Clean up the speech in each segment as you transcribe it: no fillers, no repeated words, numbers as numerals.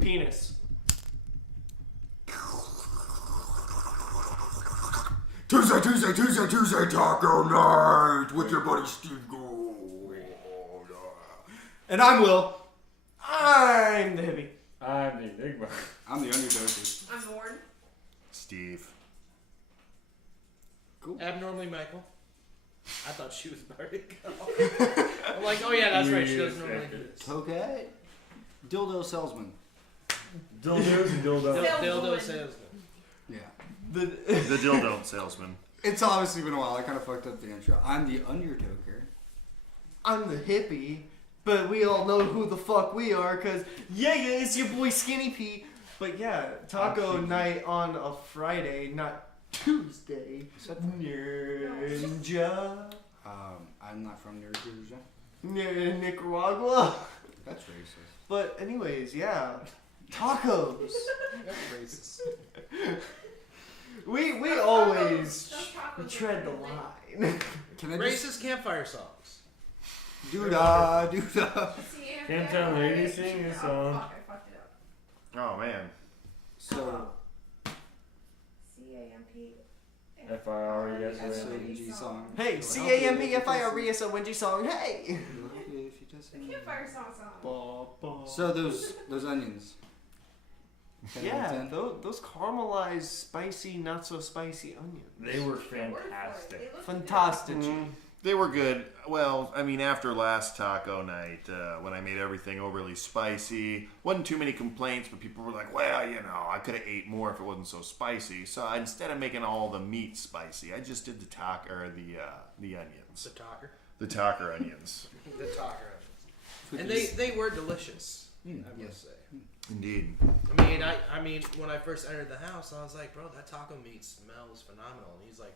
Penis. Tuesday, taco night with your buddy Steve Gold. And I'm Will. I'm the hippie. I'm the Enigma. I'm the Undertaker. I'm Warren. Steve. Cool. Abnormally Michael. I thought she was about to go. I'm like, oh yeah, that's right. She doesn't normally do this. Okay. Dildo salesman. Dildos and dildos. Dildo salesman. Yeah. The dildo salesman. It's obviously been a while. I kind of fucked up the intro. I'm the Undertaker. I'm the hippie. But we all know who the fuck we are, because, yeah, it's your boy Skinny Pete. But yeah, taco night on a Friday, not Tuesday. Ninja. I'm not from Nigeria. Nicaragua. That's racist. But anyways, yeah. Tacos. That's racist. We always Those tacos tread the are crazy. line. Can I just... Racist campfire songs. Doo-dah, doo-dah. Can't tell lady sing a song. Fuck, I fucked it up. Oh man. So, C-A-M-P. F-I-R-E-S-O-N-G song. Hey, CAMPFIRESONG song, hey! The campfire song. So those onions. 10 out of Yeah, 10? those caramelized, spicy, not so spicy onions. They were Word for it. fantastic. They look Fantastic. They were good. Well, I mean, after last taco night, when I made everything overly spicy, wasn't too many complaints, but people were like, well, you know, I could have ate more if it wasn't so spicy. So instead of making all the meat spicy, I just did the taco, or the onions. The talker. The taco onions. The talker. And they were delicious. I must say. Indeed. I mean, when I first entered the house, I was like, bro, that taco meat smells phenomenal. And he's like,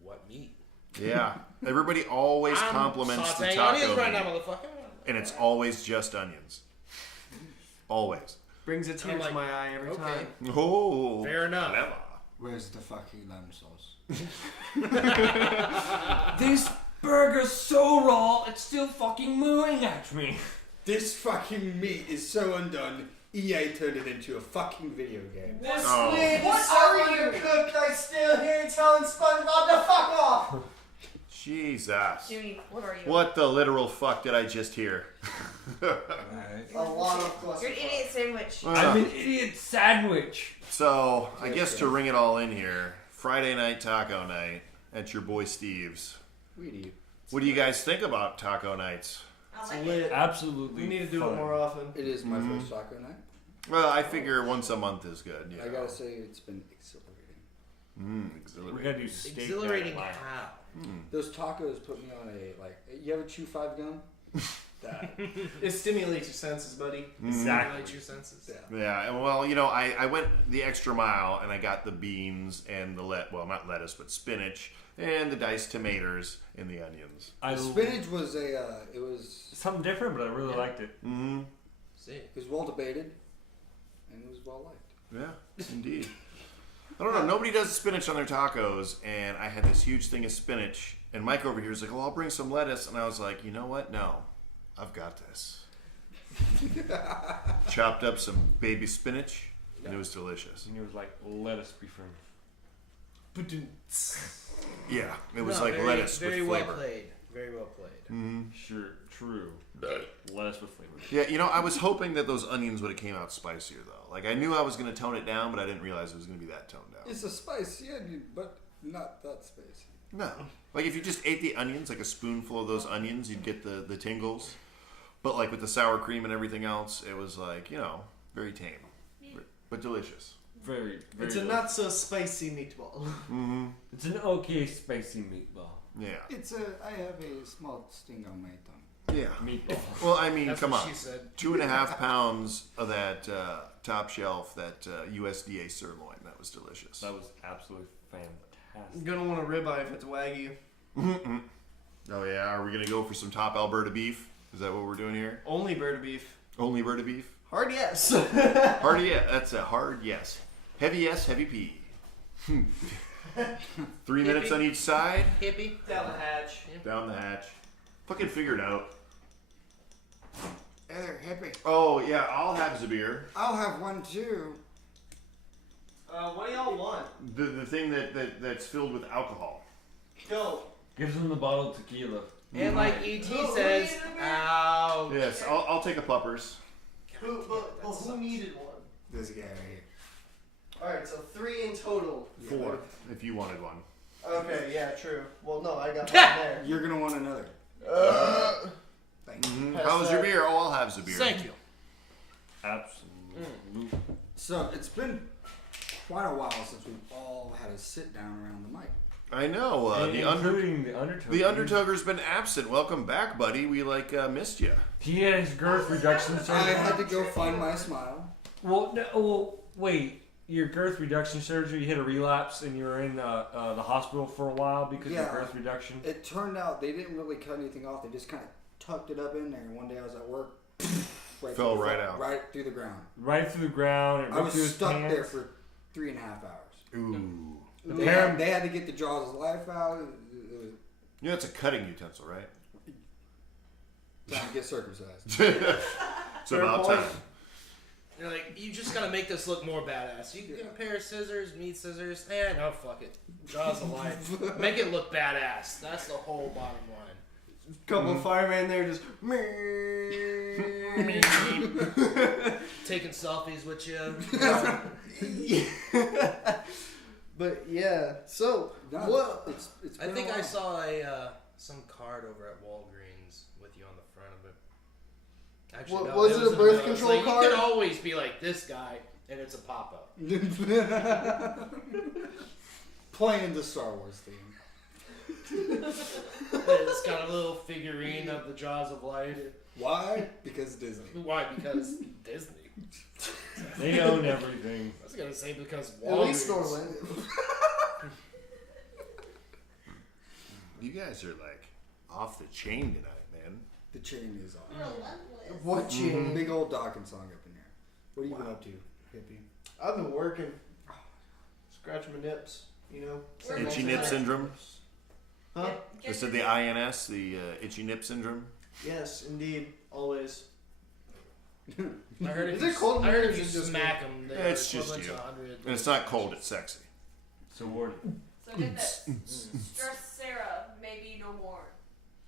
what meat? Yeah. Everybody always compliments the sauteing taco onions right now, meat, motherfucker. and it's always just onions. Always. Brings a tear I'm to like, my eye every okay. time. Oh. Fair enough. Clever. Where's the fucking lamb sauce? This burger's so raw, it's still fucking mooing at me. This fucking meat is so undone. EA turned it into a fucking video game. This Oh. meat is What so are you? undercooked, I still hear you telling SpongeBob to fuck off! Jesus. Jimmy, what are you? What the literal fuck did I just hear? A lot of clusters. You're an idiot sandwich. I'm an idiot sandwich. So, I guess to ring it all in here, Friday night taco night at your boy Steve's. Weedy. What do you guys think about taco nights? I It's like lit. it. Absolutely. We need to do fun. it more often. It is my first taco night. Well, I figure once a month is good. You I know. gotta say, it's been exhilarating. We Exhilarating. gotta do steak. Exhilarating night. how? Those tacos put me on a, like, you ever chew 5 gum? That. It stimulates your senses, buddy. Exactly. Regulate your senses. Yeah. Yeah, and well, you know, I went the extra mile and I got the beans and the not lettuce, but spinach and the diced tomatoes and the onions. I Spinach was it was something different, but I really liked it. Mm-hmm. See. well debated, and it was well liked. Yeah, indeed. I don't know. Nobody does spinach on their tacos, and I had this huge thing of spinach, and Mike over here is like, "Well, I'll bring some lettuce," and I was like, "You know what? No, I've got this." Chopped up some baby spinach, and it was delicious. And he was like, let us be friends. Yeah, it was No, like very, lettuce very with well flavor. played. Very well played. Sure, true. Lettuce with flavor. Yeah, you know, I was hoping that those onions would have came out spicier though. Like I knew I was going to tone it down, but I didn't realize it was going to be that toned down. It's a spicy onion, but not that spicy. No, like if you just ate the onions, like a spoonful of those onions, you'd get the tingles. But like with the sour cream and everything else, it was like, you know, very tame, but delicious. Very, very It's a delicious. not so spicy meatball. Mm-hmm. It's an okay spicy meatball. Yeah. I have a small sting on my tongue. Yeah. Meatball. Well, I mean, That's come what on. she said. 2.5 pounds of that top shelf, that USDA sirloin. That was delicious. That was absolutely fantastic. You're gonna want a ribeye if it's Wagyu. Oh yeah, are we gonna go for some top Alberta beef? Is that what we're doing here? Only bird beef. Only Alberta beef? Hard yes. Hard yes. That's a hard yes. Heavy yes, heavy P. 3 minutes on each side. Hippie. Down the hatch. Down the hatch. Fucking figure it out. Hey there, hippie. Oh yeah, I'll have the beer. I'll have one too. What do y'all want? The thing that's filled with alcohol. Go. Gives him the bottle of tequila. And like E.T. says, ouch. Yes, I'll take a puppers. Who needed one? This guy right here. Alright, so 3 in total. 4, if you wanted one. Okay, yeah, true. Well, no, I got one there. You're gonna want another. Thank you. Mm-hmm. Pass How was your that. beer? Oh, I'll have the beer. Thank you. Absolutely. So it's been quite a while since we've all had a sit down around the mic. I know. Including the Undertow. The Undertoger's been absent. Welcome back, buddy. We missed you. He had his girth reduction I surgery. had to go find my smile. Wait. Your girth reduction surgery, you had a relapse and you were in the hospital for a while because of Yeah. girth reduction? It turned out they didn't really cut anything off. They just kind of tucked it up in there. And one day I was at work, Fell right out. right through the ground. Right through the ground. It I ripped was through his stuck pants. there for 3.5 hours. Ooh. They had to get the jaws of life out. It was Yeah, it's a cutting utensil, right? time to get circumcised. It's about time. You're like, you just gotta make this look more badass. You can get a pair of scissors, meat scissors. No, fuck it. Jaws of life. Make it look badass. That's the whole bottom line. Couple of firemen there just. Taking selfies with you. But yeah, so No, what? It's I been think a I while. saw some card over at Walgreens with you on the front of it. Actually, What- no, was it a in the birth middle. It's control like, card? You can always be like this guy, and it's a pop-up. Playing the Star Wars theme. It's got a little figurine of the Jaws of Life. Why? Because Disney. Why? Because Disney. They own everything. I was gonna say because At Walgreens. least Norland. You guys are off the chain tonight, man. The chain is on. What chain? Big old docking song up in there. What have you been up to, hippie? I've been working. Scratch my nips, you know. Itchy nip syndrome. Huh? I said the INS, the itchy nip syndrome. Yes, indeed, always. I heard Is if it you, cold in I here heard or if you is it just smack them, they're It's just equivalent you. to 100. And it's not cold, it's sexy. So what? So get this. Stress Sarah, maybe no more.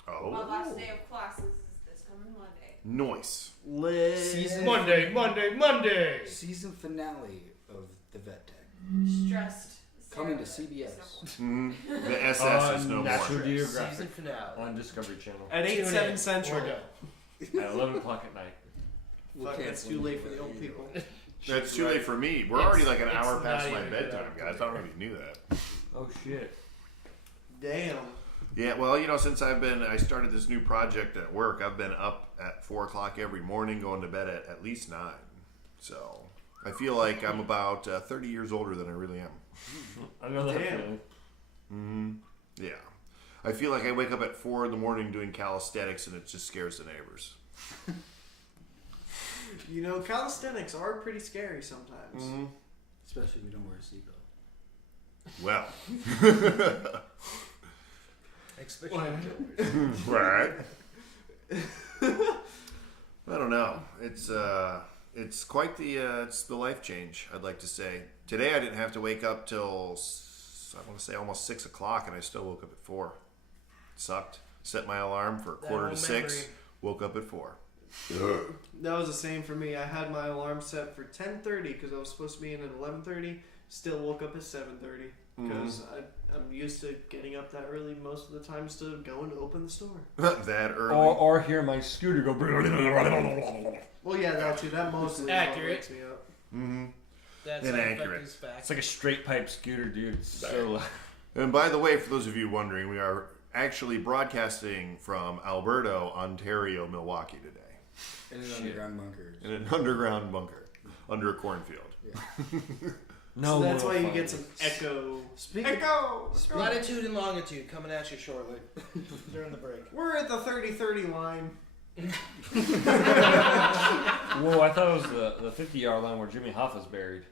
My Oh. last day of classes is this coming Monday. Nice. Lit. Season Monday. Season finale of the Vet Tech. Stressed. Coming to Sarah CBS. is Mm, the SS is no National more. Geographic Season finale. on Discovery Channel At Tune 8/7 in Central. or don't. at 11 o'clock at night. We'll Fuck, that's cancel too you late for the old either people. way. That's too late for me. We're It's- already an it's hour past not my even bedtime, good. guys. I don't know if you knew that. Oh shit. Damn. Yeah, well, since I started this new project at work, I've been up at 4 o'clock every morning, going to bed at least 9. So I feel like I'm about 30 years older than I really am. I know that Damn. feeling. Yeah. I feel like I wake up at 4 in the morning doing calisthenics and it just scares the neighbors. You know, calisthenics are pretty scary sometimes. Especially if you don't wear a seatbelt. Well. Especially Right. I don't know. It's quite it's the life change, I'd like to say. Today I didn't have to wake up till I want to say almost 6 o'clock, and I still woke up at 4. Sucked. Set my alarm for That 4:45 old to 6. memory. Woke up at 4. That was the same for me. I had my alarm set for 10:30 because I was supposed to be in at 11:30. Still woke up at 7:30 because I'm used to getting up that early most of the times to go and open the store. That early. Or hear my scooter go. Well, yeah, that too. That mostly is what Accurate. wakes me up. That's Inaccurate. is fact. It's like a straight pipe scooter, dude. It's so loud. And by the way, for those of you wondering, we are actually broadcasting from Alberta, Ontario, Milwaukee today. In an underground bunker. In an underground bunker under a cornfield. No, So that's why you more get some fun. echo. Speaking Echo! Latitude and longitude coming at you shortly during the break. We're at the 30-30 line. Whoa, I thought it was the 50-yard line where Jimmy Hoffa's buried.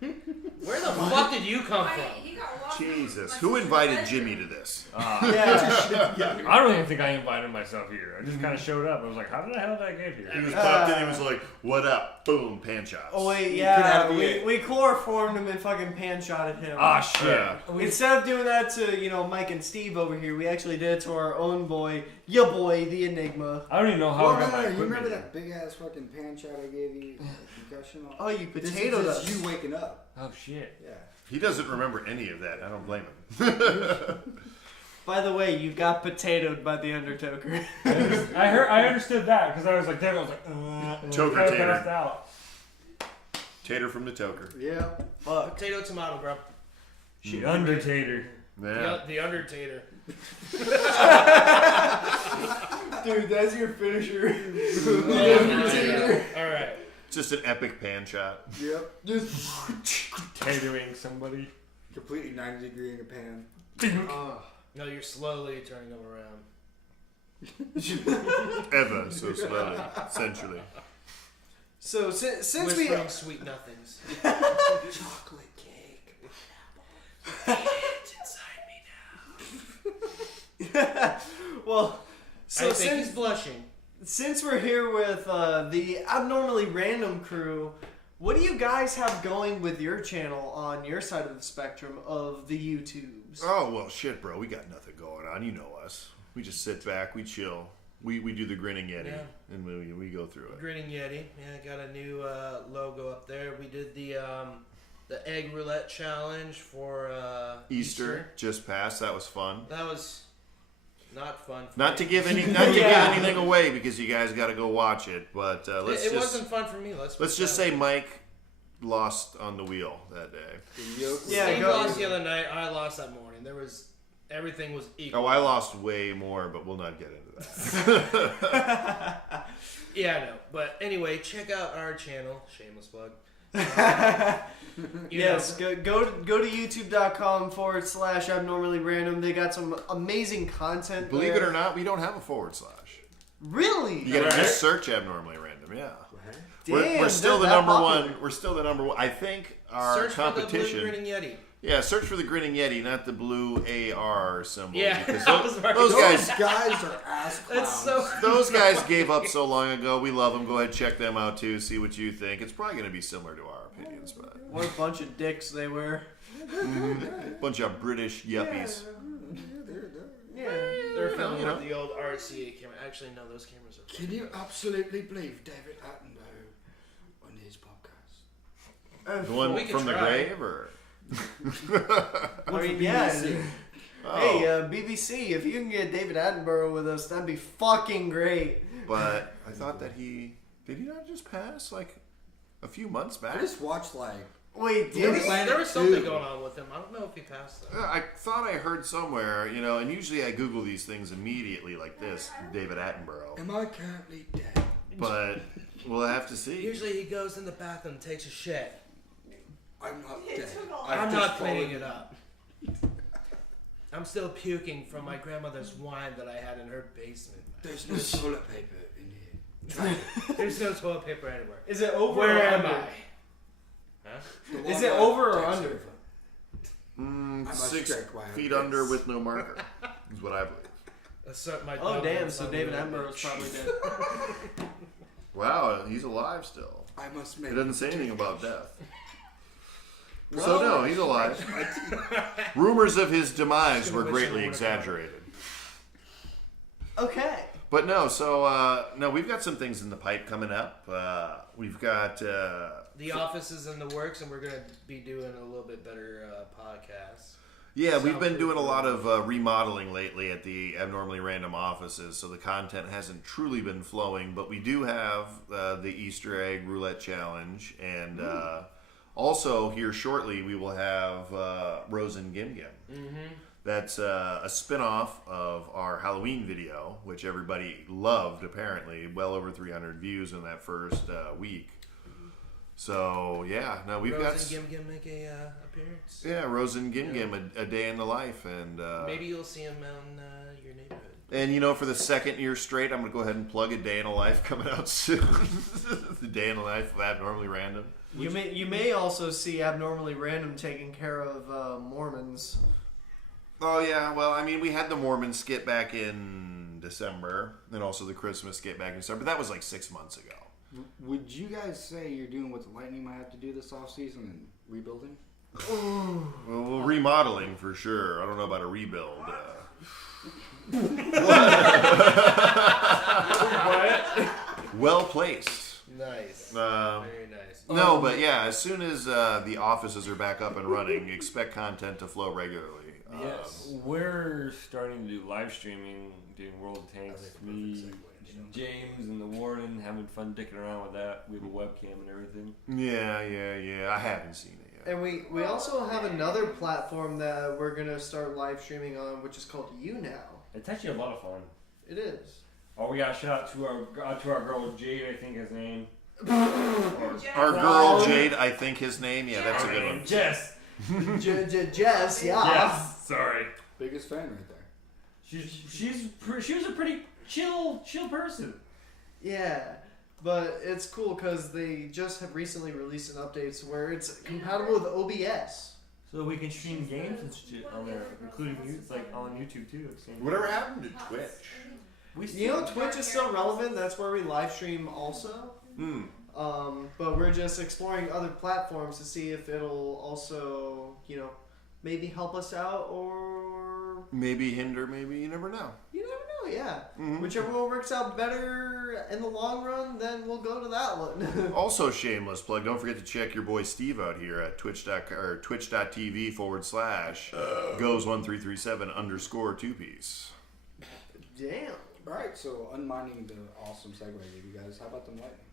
Where the fuck did you come from? He got lost Jesus, in who my invited sister's Jimmy bedroom. to this? Yeah. I don't even think I invited myself here. I just kind of showed up. I was like, how the hell did I get He here? was popped in. He was like, "What up?" Boom, pan shots. Oh wait, You yeah, could have we chloroformed him and fucking pan shotted him. Ah, shit. Yeah. Instead of doing that to, Mike and Steve over here, we actually did it to our own boy, your boy, the Enigma. I don't even know how Well, I got my you equipment remember here. that big ass fucking pan shot I gave you? Concussion on? Oh, you This potatoed is us. you waking up. Oh, shit. Yeah. He doesn't remember any of that. I don't blame him. By the way, you got potatoed by the Undertaker. I understood that because I was like, I was like, Toker I tater. passed out. Tater from the Toker. Yeah. Fuck. Potato, tomato, bro. The Undertaker. Yeah. The Undertaker. Dude, that's your finisher. All right. Just an epic pan shot. Yep. Just Tatering somebody. completely 90-degree in a pan. No, you're slowly turning them around. Ever so slowly, sensually. So, since we... Whispering sweet nothings. Chocolate cake. It's inside me now. Well, so I think he's since, blushing. since we're here with the Abnormally Random crew, what do you guys have going with your channel on your side of the spectrum of the YouTubes? Oh, well, shit, bro. We got nothing going on. You know us. We just sit back. We chill. We do the Grinning Yeti. Yeah. And we go through it. Grinning Yeti. Yeah, got a new logo up there. We did the egg roulette challenge for Easter just passed. That was fun. That was not fun. For Not me. to give give anything away because you guys got to go watch it. But It wasn't fun for me. Let's just say Mike lost on the wheel that day. Yeah, Steve go- lost the other night. I lost that morning. Everything was equal. Oh, I lost way more, but we'll not get into that. Yeah, I know. But anyway, check out our channel. Shameless plug. Yes, go to youtube.com/abnormally random. They got some amazing content. Believe there. it or not, we don't have a /. Really? You gotta Right. just search Abnormally Random. Yeah. Damn, we're still the they're that number popular. one. We're still the number one. I think our Search for the competition. Blue Grinning Yeti. Yeah, search for the Grinning Yeti, not the blue AR symbol. Yeah, because I was right. those Those guys, guys are ass clowns. That's so. those guys gave up so long ago. We love them. Go ahead, check them out too. See what you think. It's probably going to be similar to our opinions, but What a bunch of dicks they were. bunch of British yuppies. Yeah. They're filming with the old RCA camera. Actually, no, those cameras are. Can you absolutely believe David Attenborough on his podcast? The one We could from the try. grave, or I mean, yeah. BBC. Hey, BBC, if you can get David Attenborough with us, that'd be fucking great. But I thought that did he not just pass like a few months back? I just watched Wait, There did was he? like- There was something Dude. going on with him. I don't know if he passed though. I thought I heard somewhere, and usually I Google these things immediately like this, David Attenborough. Am I currently dead? But we'll have to see. Usually he goes in the bathroom and takes a shit. I'm not It dead. took all- I've I'm just not cleaning fallen- it up. I'm still puking from my grandmother's wine that I had in her basement. There's no toilet paper in here. There's no toilet paper anywhere. Is it over Where or am under? I? Huh? The Is one it that over or takes under? over. I must 6 check why I'm feet dead. under with no marker is what I believe. My Oh, dog damn, lives so on David the Attenborough's probably dead. Wow, he's alive still. I must make It doesn't say anything about death. Well, So no, he's alive. Rumors of his demise were wish greatly I would've exaggerated. Okay. But no, so no, we've got some things in the pipe coming up. We've got The office is in the works, and we're gonna be doing a little bit better podcast. yeah, we've been doing a lot of remodeling lately at the Abnormally Random offices, so the content hasn't truly been flowing. But we do have the Easter egg roulette challenge, and also here shortly we will have Rose and Gim Gim. Mm-hmm. That's a spin-off of our Halloween video, which everybody loved, apparently. Well over 300 views in that first week. So, yeah. Now we've got... Rose and Gim Gim make a appearance. Yeah, Rose and Gim Gim, a day in the life. And Maybe you'll see him in your neighborhood. and, for the second year straight, I'm going to go ahead and plug A Day in a Life coming out soon. The Day in the Life of Abnormally Random. You may also see Abnormally Random taking care of Mormons. Oh yeah, well, I mean, we had the Mormon skit back in December, and also the Christmas skit back in December. But that was like 6 months ago. Would you guys say you're doing what the Lightning might have to do this offseason and rebuilding? Well, remodeling for sure. I don't know about a rebuild. Well placed. Nice. Very nice. No, but yeah, as soon as the offices are back up and running, expect content to flow regularly. Yes, we're starting to do live streaming, doing World of Tanks. Me, James, and the Warden having fun dicking around with that. We have a webcam and everything. Yeah. I haven't seen it yet. And we also have another platform that we're gonna start live streaming on, which is called YouNow. It's actually a lot of fun. It is. Oh, we got a shout out to our girl Jade, I think his name. Our girl Jade, I think his name. Yeah, that's a good one. Jess. Jess, yeah. Yes. Sorry. Biggest fan right there. She was a pretty chill person. Yeah, but it's cool because they just have recently released an update where it's compatible with OBS. So we can stream games and shit on there, including like on YouTube too. Whatever happened to Twitch? You know, Twitch is still relevant. That's where we live stream also. But we're just exploring other platforms to see if it'll also, maybe help us out or maybe hinder. Maybe you never know. You never know. Yeah, whichever one works out better in the long run, then we'll go to that one. Also, shameless plug. Don't forget to check your boy Steve out here at twitch.tv / goes1337 _ 2-piece. Damn. All right, so unminding the awesome segue I gave you guys. How about them Lightning?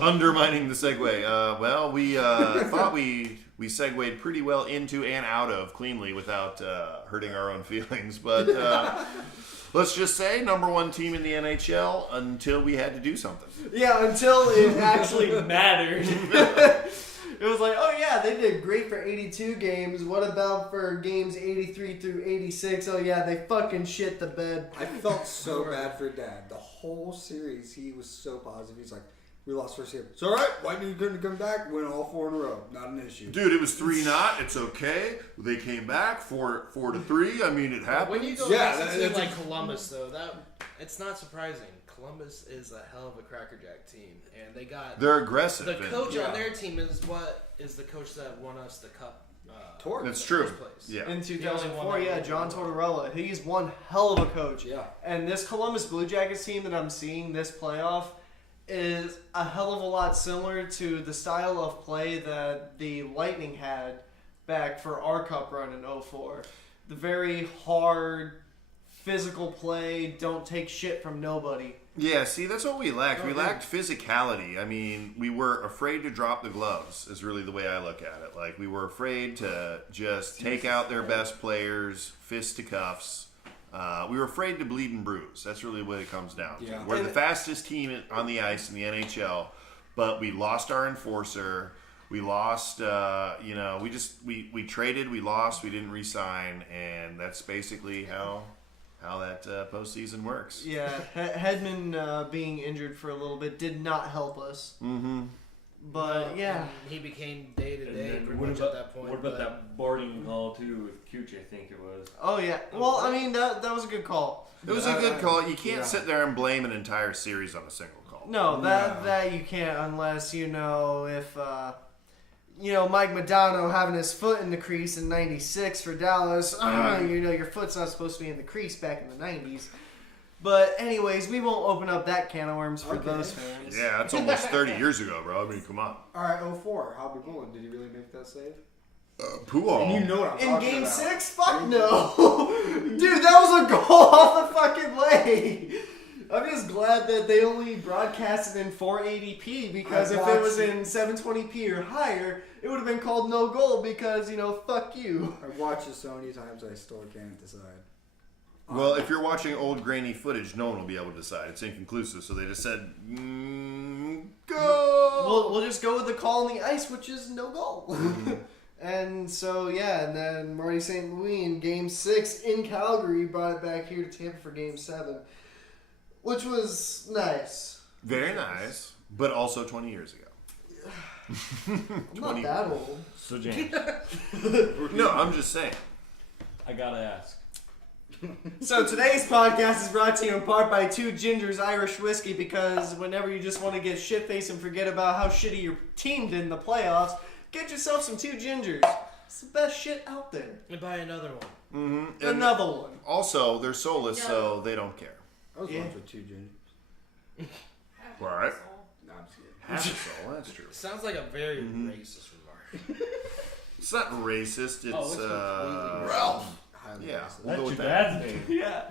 Undermining the segue. Well, we thought we segued pretty well into and out of cleanly without hurting our own feelings. But let's just say #1 team in the NHL until we had to do something. Yeah, until it actually mattered. It was like, oh yeah, they did great for 82 games. What about for games 83 through 86? Oh yeah, they fucking shit the bed. I felt so bad for Dad. The whole series, he was so positive. He's like, we lost first game. It's all right. Lightning couldn't come back. Win all 4 in a row. Not an issue. Dude, it was 3-0. It's okay. They came back 4-3. I mean, it happened. When you go against a team like Columbus, though, it's not surprising. Columbus is a hell of a crackerjack team, and they're aggressive. The coach on their team is the coach that won us the cup. That's true. Place. Yeah. In 2004, John Tortorella. He's one hell of a coach. Yeah. And this Columbus Blue Jackets team that I'm seeing this playoff is a hell of a lot similar to the style of play that the Lightning had back for our cup run in 04. The very hard, physical play, don't take shit from nobody. Yeah, see, that's what we lacked. We lacked physicality. I mean, we were afraid to drop the gloves, is really the way I look at it. Like, we were afraid to just take out their best players, fisticuffs. We were afraid to bleed and bruise. That's really what it comes down to. Yeah. We're the fastest team on the ice in the NHL, but we lost our enforcer. We lost, we traded, we lost, we didn't re-sign, and that's basically how that postseason works. Yeah, Hedman being injured for a little bit did not help us. Mm-hmm. But, yeah. He became day-to-day pretty what much about, at that point. What about that boarding call, too, with Cooch, I think it was? Oh, yeah. Well, I mean, that was a good call. It was a good call. You can't sit there and blame an entire series on a single call. No, that you can't unless, if... Mike Modano having his foot in the crease in 96 for Dallas. Your foot's not supposed to be in the crease back in the 90s. But anyways, we won't open up that can of worms for those fans. Yeah, that's almost 30 years ago, bro. I mean, come on. All right, 04. Hobby Bullen. Did he really make that save? Puol. And you know what I'm talking In Game about. 6? Fuck no. Dude, that was a goal off the fucking leg. I'm just glad that they only broadcasted in 480p because if it was in 720p or higher, it would have been called no goal because, fuck you. I've watched it so many times I still can't decide. Well, if you're watching old grainy footage, no one will be able to decide. It's inconclusive, so they just said, go! We'll just go with the call on the ice, which is no goal. And so, and then Marty St. Louis in Game 6 in Calgary brought it back here to Tampa for Game 7, which was nice. Very nice, but also 20 years ago. I'm not that old. So James, No, I'm just saying. I gotta ask. So today's podcast is brought to you in part by Two Gingers Irish Whiskey, because whenever you just want to get shit-faced and forget about how shitty your team did in the playoffs, get yourself some Two Gingers. It's the best shit out there. And buy another one. Mm-hmm. Another one. Also, they're soulless, so they don't care. I was Yeah. once with 2 gingers. Right. No, I'm just kidding. Half a soul, that's true. Sounds like a very racist remark. It's not racist, it's, Oh, it's completely Ralph. Highly Yeah. racist. We'll go That's with your that. dad's name. Yeah.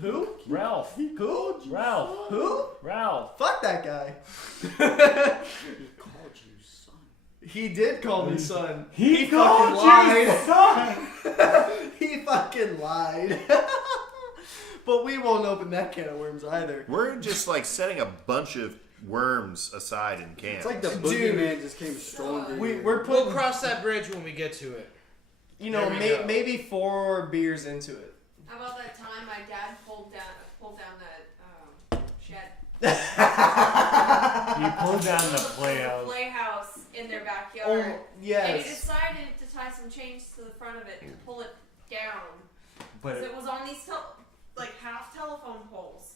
Who? Ralph. Who? Ralph. Who? Ralph. Fuck that guy. He called you son. He did call me son. He fucking called lied. you son. He fucking lied. But we won't open that can of worms either. We're just like setting a bunch of worms aside in cans. It's like the Dude. boogeyman just came stronger. We're We'll putting, cross that bridge when we get to it. you know, There we go. maybe 4 beers into it. How about that time my dad pulled down that shed? You pulled down the The playhouse. playhouse in their backyard. Oh, And he yes. decided to tie some chains to the front of it to pull it down. But So it was on these like half telephone poles.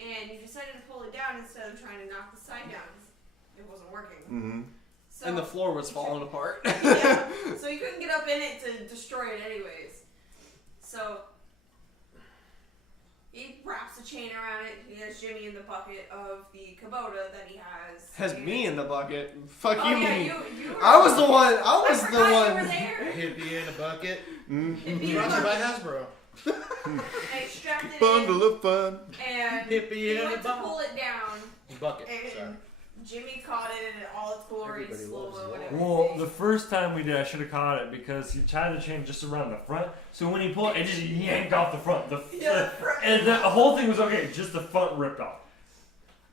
And he decided to pull it down instead of trying to knock the side down. It wasn't working. Mm-hmm. So And the floor was falling apart. yeah. So he couldn't get up in it to destroy it anyways. So he wraps a chain around it. He has Jimmy in the bucket of the Kubota that he has. Has me in the bucket. Fuck Oh you, yeah, mean. you were, I was the one. I I was the forgot you were one. there. Hippie in a bucket. It'd be Brought to you by a Hasbro. and he strapped it Bundle of fun. in, and Hippie he in a went to pull bucket. it down, Bucket. and Sorry. Jimmy caught it in all its glory, Everybody slow loves mo, that. and well, everything. the first time we did, I should have caught it because he tied the chain just around the front. So when he pulled it, just yanked off the front. And the whole thing was okay, just the front ripped off.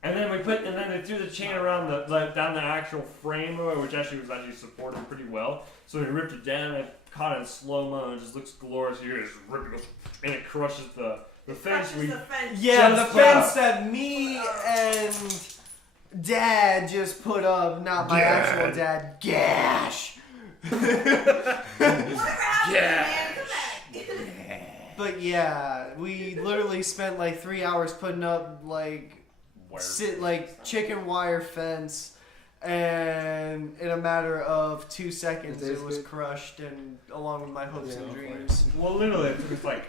And then they threw the chain around down the actual frame of it, which actually was supported pretty well. So he ripped it down and caught it in slow mo, and it just looks glorious. Here it is ripping, and it crushes the fence. Crushes the fence. Yeah, the Just fence that me and Dad just put up, not my actual dad. Gash. Whatever happened, man? Come back. But yeah, we literally spent like 3 hours putting up like chicken wire fence, and in a matter of 2 seconds It it tastes was good? crushed, and along with my hopes and Yeah. dreams. Well, literally, it took us like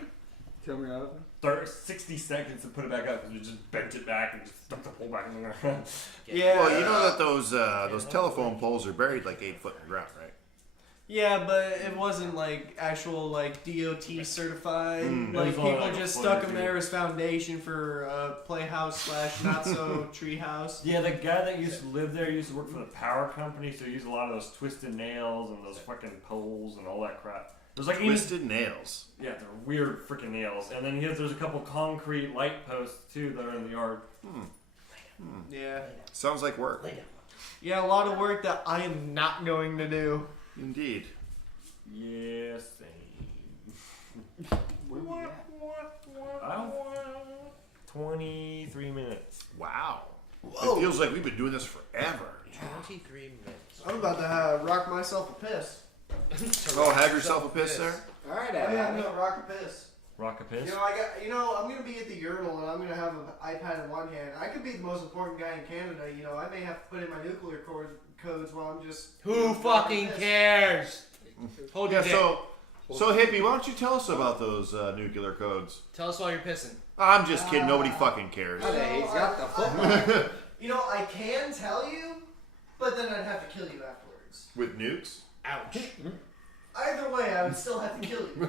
Tell me how. 60 seconds to put it back up because we just bent it back and just stuck the pole back in there. Yeah. Well, you know that those telephone poles are buried like 8 foot in the ground, right? Yeah, but it wasn't like actual like DOT certified. Mm. Like It was only people like a just foot stuck or them two. there as foundation for playhouse / not so treehouse. Yeah, the guy that used to live there used to work for the power company, so he used a lot of those twisted nails and those fucking poles and all that crap. There's like Twisted nails. yeah, they're weird freaking nails. And then there's a couple concrete light posts too that are in the yard. Yeah, Sounds like work. yeah, a lot of work that I am not going to do. Indeed. Yeah, same. Where we at? 23 minutes. Wow. Whoa. It feels like we've been doing this forever. 23 minutes. I'm about to rock myself a piss. Oh, have yourself a piss there? All right, Oh yeah, Adam. no, rock a piss. Rock a piss? I'm gonna be at the urinal and I'm gonna have an iPad in one hand. I could be the most important guy in Canada. You know, I may have to put in my nuclear codes while I'm just. Who fucking cares? Hold your Yeah, dick. so Hippie, why don't you tell us about those nuclear codes? Tell us while you're pissing. I'm just kidding. Nobody fucking cares. Hey, he's got the football. You know, I can tell you, but then I'd have to kill you afterwards. With nukes? Ouch. Either way, I would still have to kill you.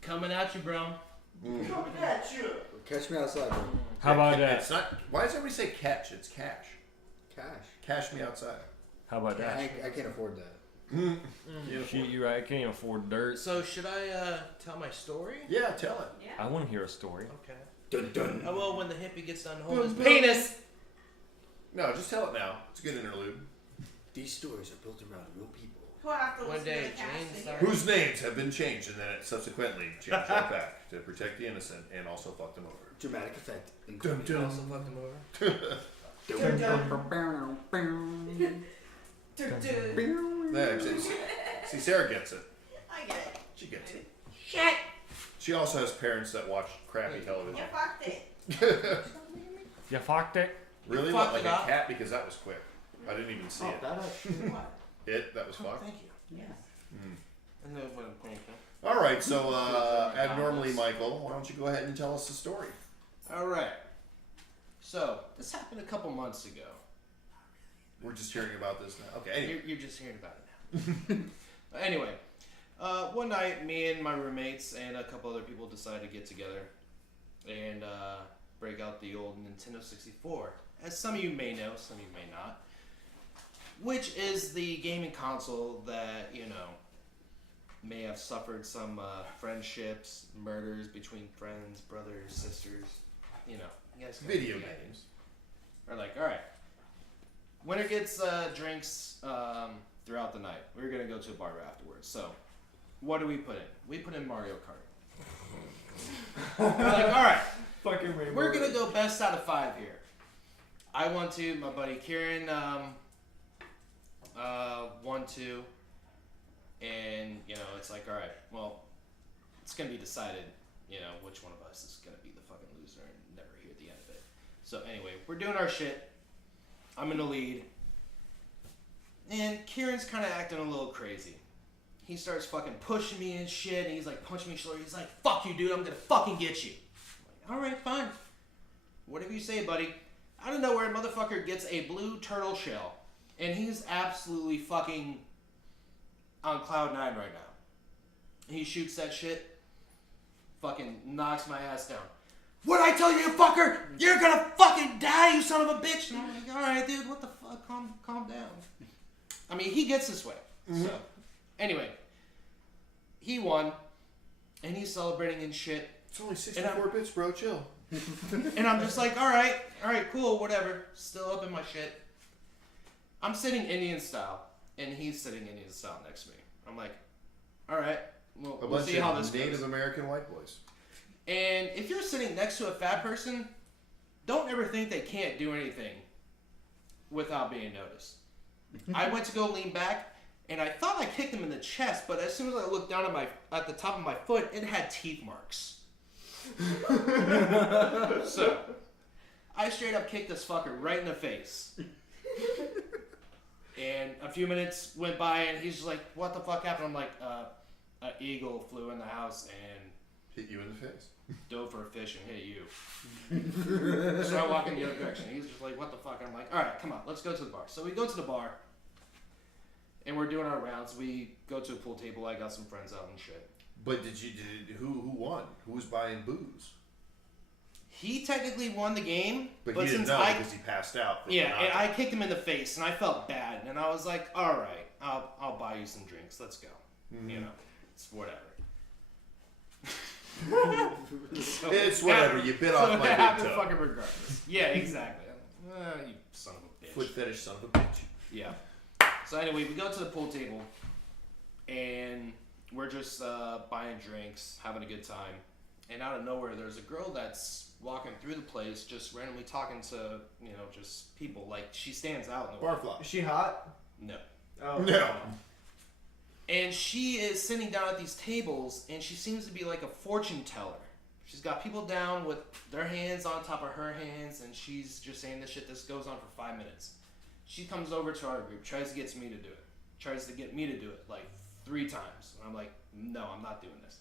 Coming at you, bro. Coming at you. Catch me outside, bro. How about It's that? not. Why does everybody say catch? It's cash. Cash. Cash me outside. How about that? I can't afford that. Shit, you're right. I can't even afford dirt. So, should I tell my story? Yeah, tell it. Yeah. I want to hear a story. Okay. Dun dun. Oh, well, when the hippie gets done holding his penis. No, just tell it now. It's a good interlude. These stories are built around real people. We'll have to One listen day, to the cast Jane to started- hear. Whose names have been changed and then it subsequently changed right back to protect the innocent and also fuck them over. Dramatic effect. Dun, dun. Also fucked him over. Yeah, see, Sarah gets it. I get it. She gets it. Shit. She also has parents that watch crappy television. You fucked it. You fucked it. Really? Fucked What, like it a up. cat? Because that was quick. I didn't even see it. that actually. What? That was fucked? Thank you. Yes. And then thank you. All right, so abnormally, Michael, why don't you go ahead and tell us the story? All right. So this happened a couple months ago. We're just hearing about this now. Okay, anyway. You're just hearing about it now. Anyway, one night, me and my roommates and a couple other people decided to get together and break out the old Nintendo 64. As some of you may know, some of you may not. Which is the gaming console that, you know, may have suffered some friendships, murders between friends, brothers, sisters. You know, you guys can Video games. are like, all right. Winner gets drinks throughout the night. We're gonna go to a bar afterwards. So, what do we put in? We put in Mario Kart. We're like, all right, Fucking Rainbow. we're gonna go best out of 5 here. I won 2. My buddy Kieran won 2. And you know, it's like, all right, well, it's gonna be decided. You know, which one of us is gonna be the fucking loser and never hear the end of it. So anyway, we're doing our shit. I'm in the lead. And Kieran's kind of acting a little crazy. He starts fucking pushing me and shit, and he's like punching me in the shoulder. He's like, fuck you, dude, I'm gonna fucking get you. I'm like, alright, fine. Whatever you say, buddy. Out of nowhere, motherfucker gets a blue turtle shell, and he's absolutely fucking on cloud 9 right now. He shoots that shit, fucking knocks my ass down. What'd I tell you, fucker? You're gonna fucking die, you son of a bitch! And I'm like, alright, dude, what the fuck? Calm down. I mean, he gets this way. So, anyway, he won, and he's celebrating and shit. It's only 64 bits, bro. Chill. And I'm just like, alright, cool, whatever. Still up in my shit. I'm sitting Indian style, and he's sitting Indian style next to me. I'm like, alright, well, A we'll bunch see how of this Native goes. American white boys. And if you're sitting next to a fat person, don't ever think they can't do anything without being noticed. I went to go lean back, and I thought I kicked him in the chest, but as soon as I looked down at the top of my foot, it had teeth marks. So, I straight up kicked this fucker right in the face. And a few minutes went by, and he's just like, what the fuck happened? I'm like, an eagle flew in the house and Hit you in the face. dove for a fish and hit you. So I walk in the other direction. He's just like, what the fuck? I'm like, alright, come on, let's go to the bar. So we go to the bar, and we're doing our rounds. We go to a pool table. I got some friends out and shit. But who won? Who was buying booze? He technically won the game, But but he didn't since know I because he passed out. From yeah, the and I knockout. kicked him in the face, and I felt bad, and I was like, all right, I'll buy you some drinks. Let's go. You know, it's whatever. So It's whatever. You bit off so my it big happened toe. fucking regardless. Yeah, exactly. You son of a bitch. Foot fetish son of a bitch. Yeah. So anyway, we go to the pool table, and we're just buying drinks, having a good time. And out of nowhere, there's a girl that's walking through the place, just randomly talking to, you know, just people. Like, she stands out in the Barfly. Is she hot? No. Oh. No. And she is sitting down at these tables, and she seems to be like a fortune teller. She's got people down with their hands on top of her hands, and she's just saying this shit. This goes on for 5 minutes. She comes over to our group, tries to get me to do it. Tries to get me to do it, like 3 times. And I'm like, no, I'm not doing this.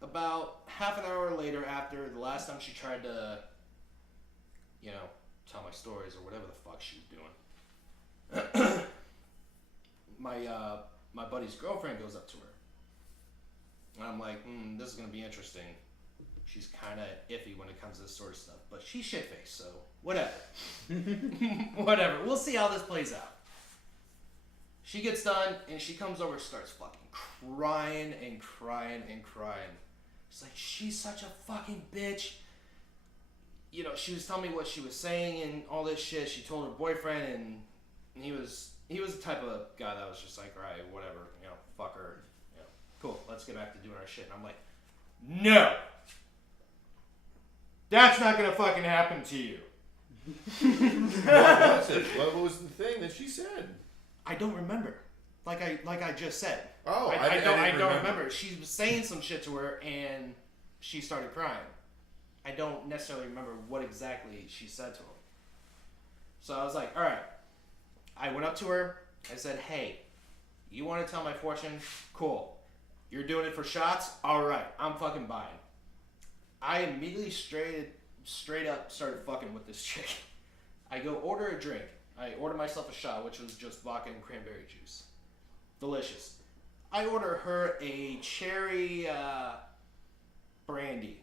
About half an hour later, after the last time she tried to, you know, tell my stories or whatever the fuck she was doing, my buddy's girlfriend goes up to her. And I'm like, this is going to be interesting. She's kind of iffy when it comes to this sort of stuff. But she's shit-faced, so whatever. Whatever. We'll see how this plays out. She gets done, and she comes over and starts fucking crying and crying and crying. She's like, she's such a fucking bitch. You know, she was telling me what she was saying and all this shit. She told her boyfriend, and he was the type of guy that was just like, all right, whatever, you know, fuck her. You know, cool, let's get back to doing our shit. And I'm like, no. That's not gonna fucking happen to you. What was it? What was the thing that she said? I don't remember. Like I just said. Oh, I didn't don't remember. She was saying some shit to her and she started crying. I don't necessarily remember what exactly she said to him. So I was like, all right. I went up to her. I said, hey, you want to tell my fortune? Cool. You're doing it for shots? All right. I'm fucking buying. I immediately straight up started fucking with this chick. I go order a drink. I order myself a shot, which was just vodka and cranberry juice. Delicious. I order her a cherry brandy,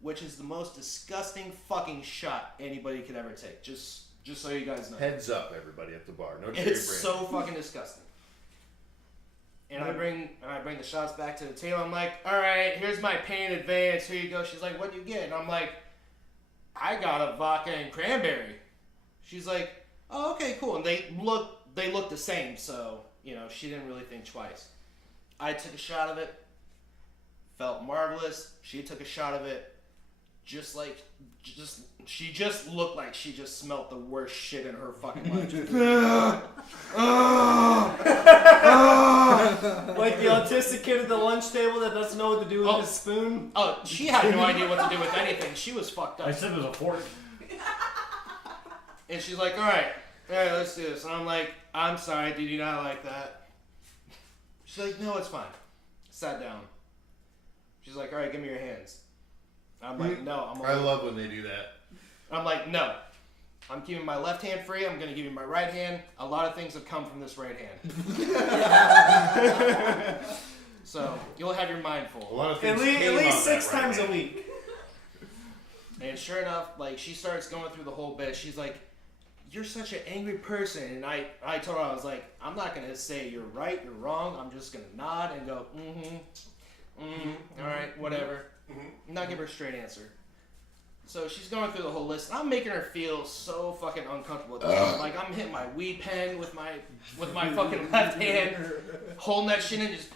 which is the most disgusting fucking shot anybody could ever take. Just so you guys know. Heads up, everybody at the bar. No cherry It's brandy. so fucking disgusting. And I bring the shots back to the table. I'm like, all right, here's my pay in advance. Here you go. She's like, what'd you get? And I'm like, I got a vodka and cranberry. She's like, oh, okay, cool. And they look the same, so she didn't really think twice. I took a shot of it. Felt marvelous. She took a shot of it. She just looked like she just smelt the worst shit in her fucking life. Like the autistic kid at the lunch table that doesn't know what to do with his spoon. Oh, she had no idea what to do with anything. She was fucked up. I said it was a fork. And she's like, all right, let's do this. And I'm like, I'm sorry, did you not like that? She's like, no, it's fine. Sat down. She's like, all right, give me your hands. I'm like, no. I love when they do that. I'm like, no. I'm keeping my left hand free. I'm going to give you my right hand. A lot of things have come from this right hand. So you'll have your mind A full. lot of At things least 6 times a week. And sure enough, like, she starts going through the whole bit. She's like, you're such an angry person. And I told her, I was like, I'm not going to say you're right, you're wrong. I'm just going to nod and go, all right, whatever. Not give her a straight answer. So she's going through the whole list. And I'm making her feel so fucking uncomfortable. Like, I'm hitting my weed pen with my fucking left hand, holding that shit in, just...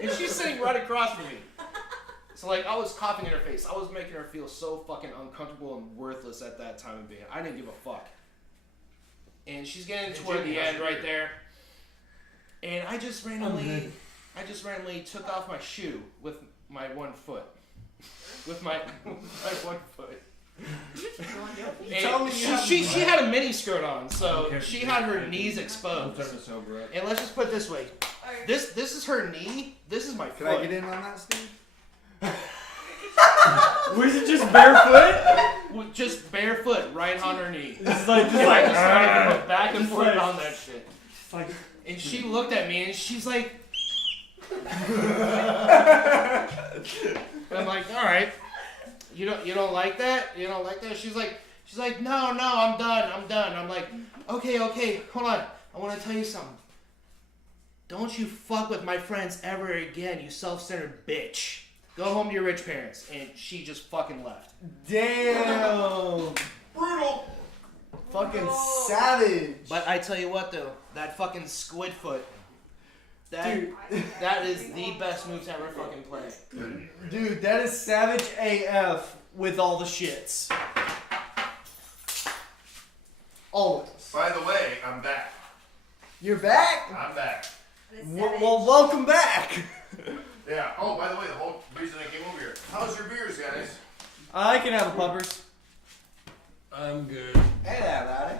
And she's sitting right across from me. So, like, I was coughing in her face. I was making her feel so fucking uncomfortable and worthless at that time of being. I didn't give a fuck. And she's getting toward the end right there. And I just randomly took off my shoe with my one foot. With my one foot. And she had a mini skirt on, so she had her knees exposed. And let's just put it this way. This is her knee. This is my foot. Can I get in on that, Steve? Was it just barefoot? Just barefoot, right on her knee. It's like, And I just started to go back and forth like- on that shit. like, And she looked at me and she's like, and I'm like, all right, you don't like that? You don't like that? She's like, no, I'm done. I'm like, okay, hold on. I want to tell you something. Don't you fuck with my friends ever again, you self-centered bitch. Go home to your rich parents. And she just fucking left. Damn. Brutal. Fucking savage. But I tell you what though, that fucking squid foot, that is the best move to ever fucking play. Dude, that is savage AF with all the shits. Always. By the way, I'm back. You're back? I'm back. Well, welcome back. Yeah. Oh, by the way, the whole reason I came over here. How's your beers, guys? I can have a puppers. I'm good. Hey there, buddy.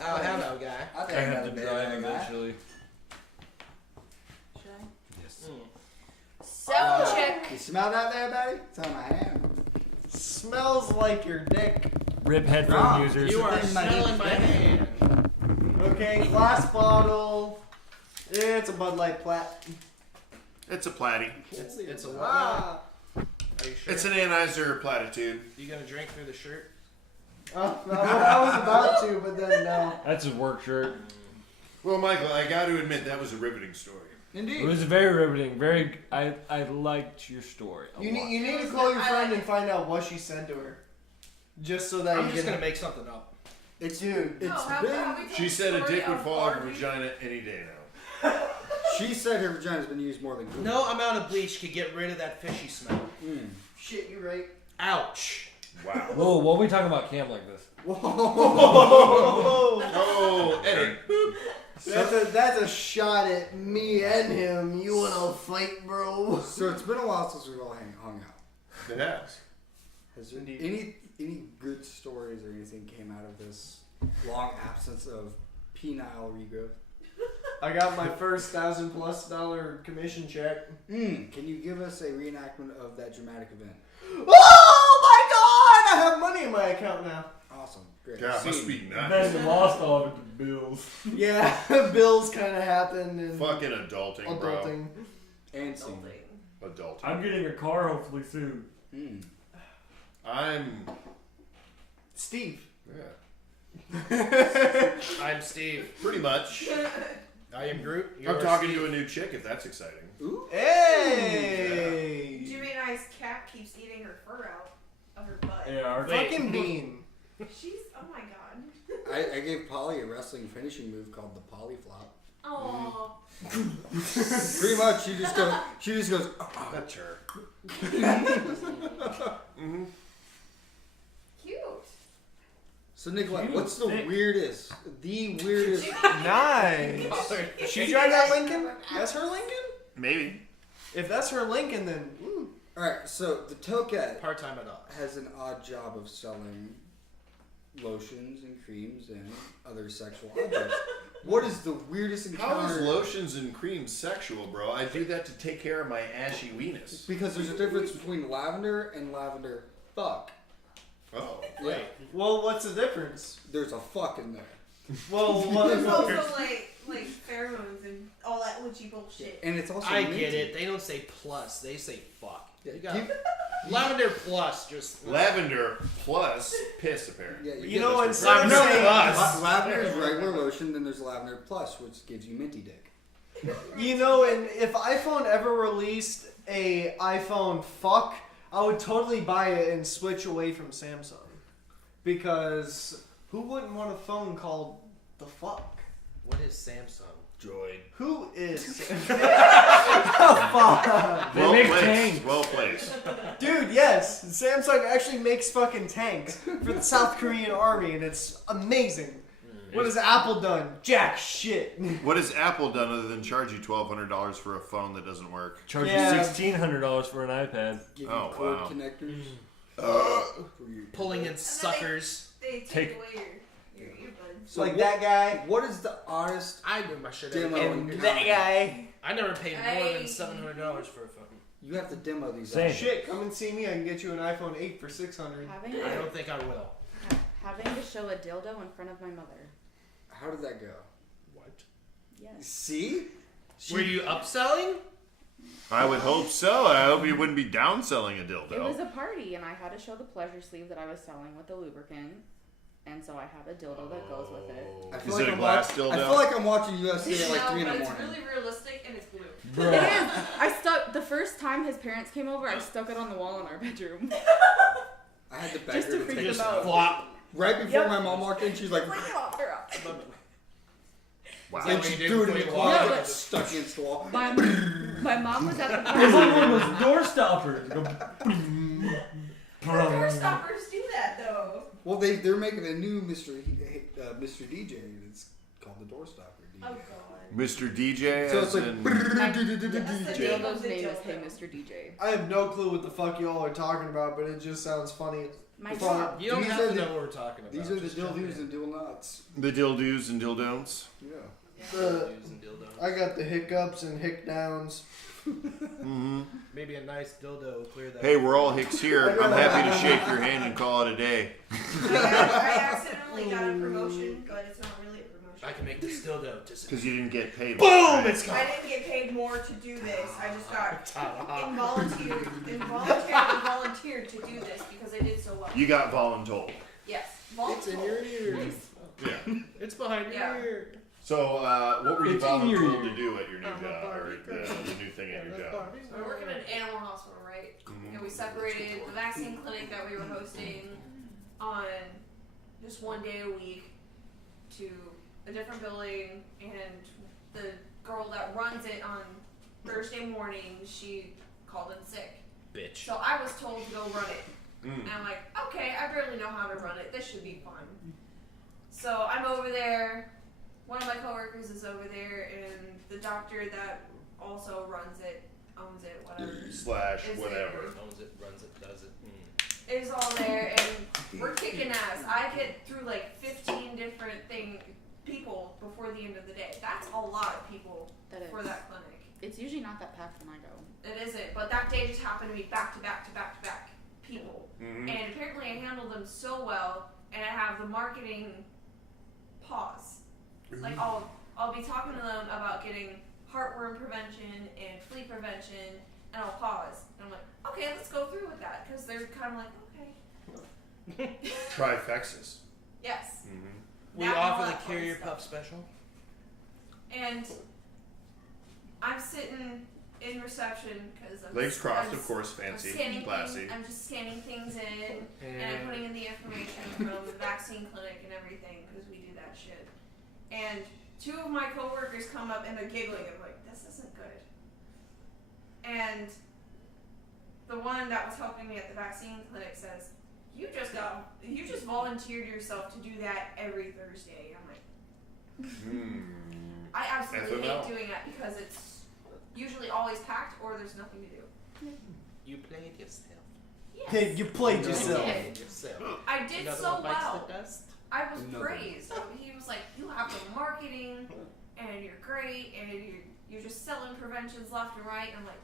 Oh, hello, guy. I I think have another to bit drive of that. eventually. Should I? Yes. So, chick. You smell that there, buddy? It's on my hand. Smells like your dick. Rip headphone Wrong. users. You are in my smelling my hand. Okay, glass bottle. It's a Bud Light Plat. It's a platy. It's a what? Ah. Are you sure? It's an Anheuser platitude. You gonna drink through the shirt? Oh, I was about to, but then no. That's his work shirt. Well, Michael, I got to admit that was a riveting story. It Indeed. was very riveting. I liked your story. You need to call your friend and find out what she said to her. Just so that I'm you just can... gonna make something up. It's Dude. It's how been. we She tell said the a story dick would of fall out of her Barbie? vagina any day now. She said her vagina's been used more than Google. No amount of bleach could get rid of that fishy smell. Mm. Shit, you're right. Ouch. Wow. Whoa, what are we talking about camp like this? Oh, Eddie. That's a shot at me and him. You wanna fight, bro? So it's been a while since we've all hung out. It has. Has there any good stories or anything came out of this long absence of penile regrowth? I got my first $1,000+ commission check. Can you give us a reenactment of that dramatic event? Oh my god! I have money in my account now. Awesome. Great. God, must Scene. be And nice. then lost all of it to bills. Yeah, bills kind of happened and Fucking adulting, adulting. And scene. bro. Adulting. I'm getting a car hopefully soon. I'm. Steve. Yeah. I'm Steve. Pretty much. I am Groot. I'm talking to a new chick, if that's exciting. Ooh. Hey! Jimmy and I's cat keeps eating her fur out of her butt. Yeah, our Fucking bean. She's, oh my god. I gave Polly a wrestling finishing move called the Polly Flop. Aww. Pretty much, she just goes. That's her. Cute. So Nikolai, Cute. what's the Thick. weirdest? Nice. She drive that Lincoln? That's her Lincoln? Maybe. If that's her Lincoln, then All right, so the Toket Part-time adult. has an odd job of selling lotions and creams and other sexual objects. What is the weirdest How encounter? is lotions and creams sexual, bro? I do that to take care of my ashy weenus. Because there's a difference between lavender and lavender fuck. Oh. Yeah, well, what's the difference? there's a fuck in there. Well, what There's also like pheromones and all that witchy bullshit. And it's also I minty. get it. They don't say plus. They say fuck. Yeah, You got keep- lavender plus. Just Lavender plus piss, apparently. Yeah, You know, instead of Lavender saying, plus. Lavender is regular lotion, then there's lavender plus, which gives you minty dick. you know, and if iPhone ever released a iPhone fuck, I would totally buy it and switch away from Samsung. Because who wouldn't want a phone called the fuck? What is Samsung? Droid. Who is? Oh, fuck. They Well make placed. tanks. Well placed. Dude, yes, Samsung actually makes fucking tanks for the South Korean army, and it's amazing. What has Apple done? Jack shit. What has Apple done other than charge you $1,200 for a phone that doesn't work? Charge Yeah. you $1,600 for an iPad. Give Oh, you cord wow. connectors. For your- Pulling in suckers. They Take- take away your earbuds. So Like what- that guy. What is the oddest I do my shit. demo every encounter? That guy. I never paid more Hey. than $700 for a fucking. You have to demo these. Same. out. Shit, come and see me. I can get you an iPhone 8 for $600. I don't think I will. Having to show a dildo in front of my mother. How did that go? What? Yes. See? Were you upselling? I would hope so. I hope you wouldn't be downselling a It dildo. was a party, and I had to show the pleasure sleeve that I was selling with the lubricant, and so I have a dildo that goes with it. I Is feel it like a I'm glass I dildo? feel like I'm watching UFC at like No, 3 in but the it's morning. really realistic and it's blue. It is. I stuck the first time his parents came over. I stuck it on the wall in our bedroom. I had to beg Just her to to freak take them it out. out. Flop. Right before Yep. my mom walked in, she's like, They're out. Wow. and what she you did threw it in before the you closet walked and in? stuck against the wall. My mom was at the It's like party. one of those door stoppers. Go Door stoppers do that though. Well, they're making a new Mr. DJ, and it's called the Door Stopper DJ. Oh god. Mr. DJ, So as it's like, in... That's the The name dildo's of the name is dildo. Hey Mr. DJ. I have no clue what the fuck y'all are talking about, but it just sounds funny. My Fuck. job. You don't These have are to the- know what we're talking about. these are the Just jump dildos in. and dill knots. The dildos and dildons. Yeah. Dildos and dildos. I got the hiccups and hick downs. Mm-hmm. Maybe a nice dildo will clear that. Hey, we're all hicks here. I'm happy to shake your hand and call it a day. I accidentally got a promotion, but it's not really a promotion. I can make this dildo disappear. Because you didn't get paid. Boom! right? It's gone. I didn't get paid more to do this. I just got Ta-da. involuntarily volunteered to do this because I did so well. You got voluntold. Yes. It's in your ear. Yeah. It's behind your Yeah. ear. So, what were you It's in your voluntold ear. to do at your new job, or the new thing at your job? So we're working in an animal hospital, right? Mhm. And we separated the vaccine clinic that we were hosting on just one day a week to a different building, and the girl that runs it on Thursday morning, she called in sick. Bitch. So I was told to go run it. And I'm like, okay, I barely know how to run it. This should be fun. So I'm over there. One of my coworkers is over there, and the doctor that also runs it, owns it, whatever. Slash is whatever. Owns it, runs it, does it. Is all there, and we're kicking ass. I get through like 15 different people before the end of the day. That's a lot of people for that clinic. It's usually not that packed when I go. It isn't, but that day just happened to be back to back to back to back people. Mm-hmm. And apparently I handled them so well, and I have the marketing pause. Like I'll be talking to them about getting heartworm prevention and flea prevention, and I'll pause. And I'm like, okay, let's go through with that, because they're kind of like, okay. Trifexus. Yes. Mm-hmm. We That and all offer the that fun carrier stuff. pup special. And I'm sitting in reception because I'm Legs crossed, I'm, of course, I'm fancy, scanning classy. things, I'm just scanning things in, and I'm putting in the information from the vaccine clinic and everything because we do that shit. And two of my coworkers come up and they're giggling. I'm like, this isn't good. And the one that was helping me at the vaccine clinic says, you just volunteered yourself to do that every Thursday. I'm like, I absolutely hate doing that because it's usually always packed or there's nothing to do. You played yourself. Yes. You played I yourself. did. I did Another so one bites well. the dust. I was Another. praised. He was like, you have the marketing and you're great and you're just selling preventions left and right. And I'm like,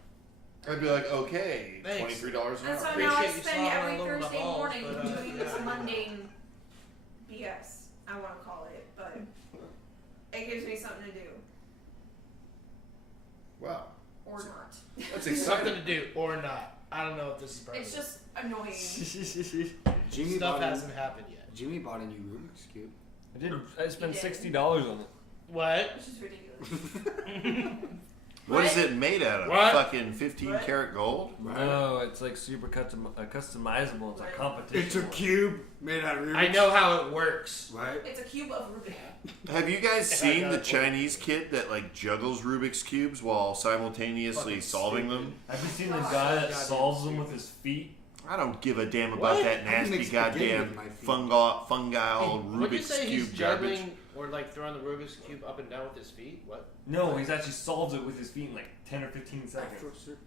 I'd be like, okay, Thanks. $23 an and so hour. now I Appreciate you spend slobbering every all over the Thursday halls, morning but, doing this yeah. mundane BS, I want to call it, but it gives me something to do. Wow. Or not. That's Something exciting. to do or not. I don't know if this is probably. It's just annoying. Jimmy Stuff bought hasn't happened yet. Jimmy bought a new Rubik's Cube. I spent You did. $60 on it. What? Which is ridiculous. What is it made out of? What? Fucking 15 karat gold? No, it's like super customizable. It's a competition. It's a cube made out of Rubik's. I know how it works. Right? It's a cube of Rubik. Have you guys seen got the it. Chinese kid that like juggles Rubik's cubes while simultaneously solving them? Have you seen the guy that solves them with his feet? I don't give a damn about What? that I can nasty make spaghetti goddamn with my feet. fungal Would you Rubik's say he's cube garbage. juggling or like throwing the Rubik's cube up and down with his feet? What? No, he's actually solves it with his feet in like 10 or 15 seconds.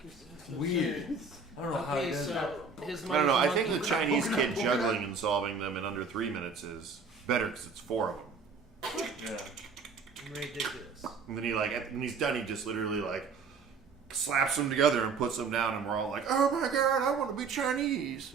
It's weird. I don't know how he Okay, does so that. his I don't know. I monkey think the for Chinese Pokemon. kid juggling and solving them in under 3 minutes is better because it's 4 of them. Yeah. Ridiculous. And then he like when he's done, he just literally like slaps them together and puts them down, and we're all like, "Oh my god, I want to be Chinese."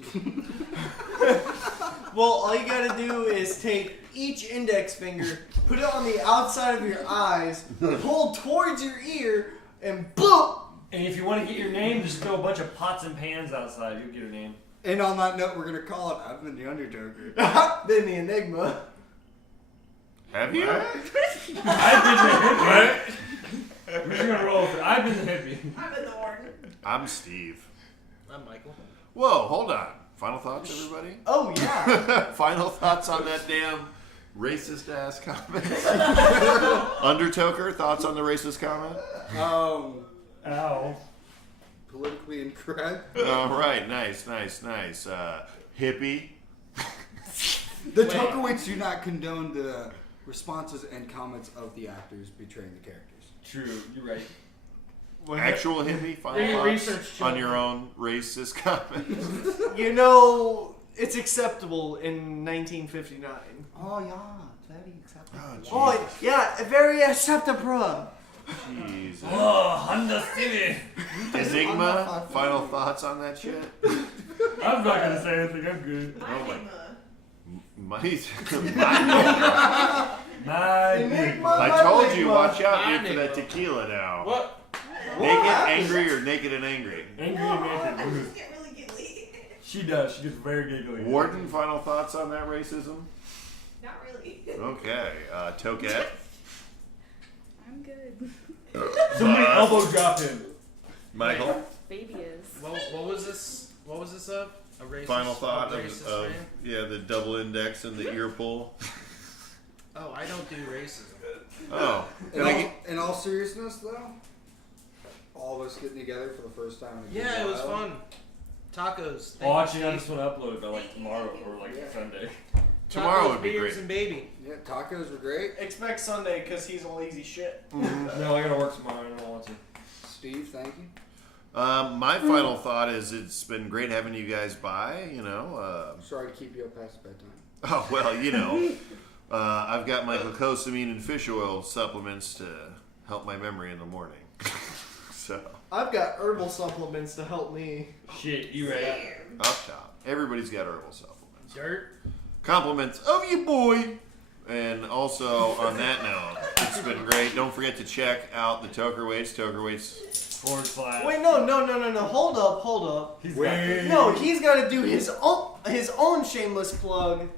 Well, all you gotta do is take each index finger, put it on the outside of your eyes, pull towards your ear, and boop! And if you want to get your name, just throw a bunch of pots and pans outside. You'll get your name. And on that note, we're gonna call it I've been the Undertaker. Then the Enigma. Have you? I've been the hippie. We're just gonna roll with it. I've been the hippie. I'm in the Orton. I'm Steve. I'm Michael. Whoa, hold on. Final thoughts, everybody? Oh, yeah. Final thoughts on that damn racist ass comment? Undertoker, thoughts on the racist comment? Ow. Politically incorrect. All right, nice. Hippie. The Tokowits do not condone the responses and comments of the actors betraying the characters. True, you're right. Actual hippie. Do Final your thoughts research, on your own racist comments. You know, it's acceptable in 1959. Oh yeah, very acceptable. Oh, yeah, very acceptable. Jesus. Oh, Honda City. Enigma. Final thoughts on that shit. I'm not gonna say anything. I'm good. Oh my. My Enigma. I told you, Enigma. watch out, My dude, for that nigga. tequila now. What? Naked, angry, or naked and angry? Angry and naked. Get really giggly. She does. She gets very giggly. Warden, final thoughts on that racism? Not really. Okay, Toquette. I'm good. Somebody elbow drop him. Michael, Baby is. What was this? What was this of? A racist. final thought a of, racist man? yeah, the double index and the ear pull. Oh, I don't do racism. Oh, can I get, In all seriousness, though, all of us getting together for the first time. In a good Yeah, it was while, fun. Tacos. Oh, actually, I just want to upload by like tomorrow or like Sunday. Tomorrow Tacos, would be beers, great. and baby. Yeah, tacos were great. Expect Sunday because he's a lazy shit. No, I gotta work tomorrow. I don't want to. Steve, thank you. My final thought is it's been great having you guys by. Sorry to keep you up past bedtime. Oh well, I've got my glucosamine and fish oil supplements to help my memory in the morning. So I've got herbal supplements to help me. Shit, you ready? up top, everybody's got herbal supplements. Dirt. Compliments of you, boy. And also on that note, it's been great. Don't forget to check out the Tokerweights. / Wait, no. Hold up. He's got this. No, he's got to do his own shameless plug.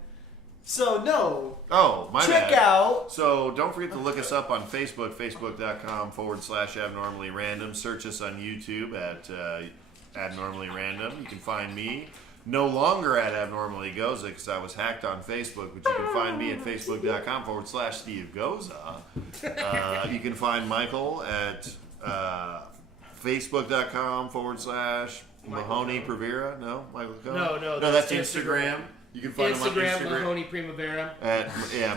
So no, Oh, my check bad. out. So don't forget to look us up on Facebook, facebook.com/abnormally random. Search us on YouTube at abnormally random. You can find me no longer at abnormally goza because I was hacked on Facebook, but you can find me at facebook.com/Steve Goza. You can find Michael at facebook.com/Mahoney Prevera. No, Michael Cohen? No, that's that's Instagram. You can find him on Instagram, Instagram. Mahoney Primavera. At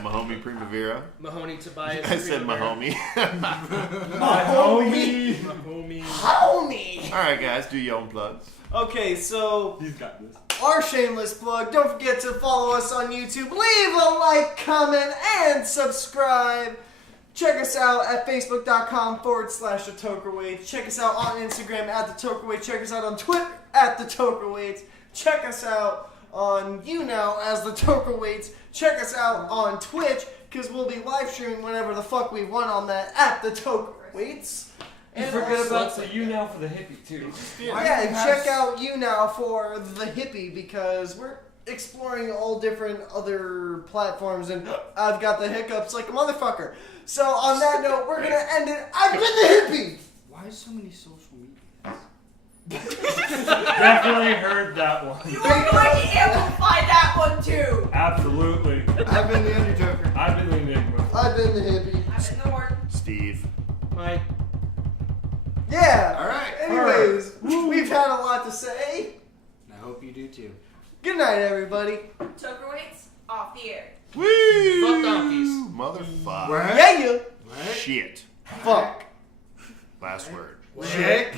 Mahoney Primavera. Mahoney Tobias. I said Primavera. Mahomie. My homie. Mahoney. Homie. All right, guys, do your own plugs. Okay, so He's got this. our shameless plug. Don't forget to follow us on YouTube. Leave a like, comment, and subscribe. Check us out at facebook.com/the Tokerweights. Check us out on Instagram at the Tokerweights. Check us out on Twitter at the Tokerweights. Check us out on YouNow as the Tokerweights. Check us out on Twitch because we'll be live streaming whenever the fuck we want on that at the Tokerweights. You And forget also- about the you now for the hippie too. yeah, and check out YouNow for the hippie because we're exploring all different other platforms and I've got the hiccups like a motherfucker. So on that note, we're gonna end it. I've been the hippie! Why so many social medias? Definitely heard that one. You are going to amplify that one too. Absolutely. I've been the Undertaker. I've been the Enigma. I've been the hippie. I've been the word. Steve. Mike. Yeah. All right. Anyways, we've had a lot to say. I hope you do too. Good night, everybody. Tokerweights off the air. Woo! Fuck donkeys. Motherfucker. Yeah, you. Shit. Fuck. Last word. Chick.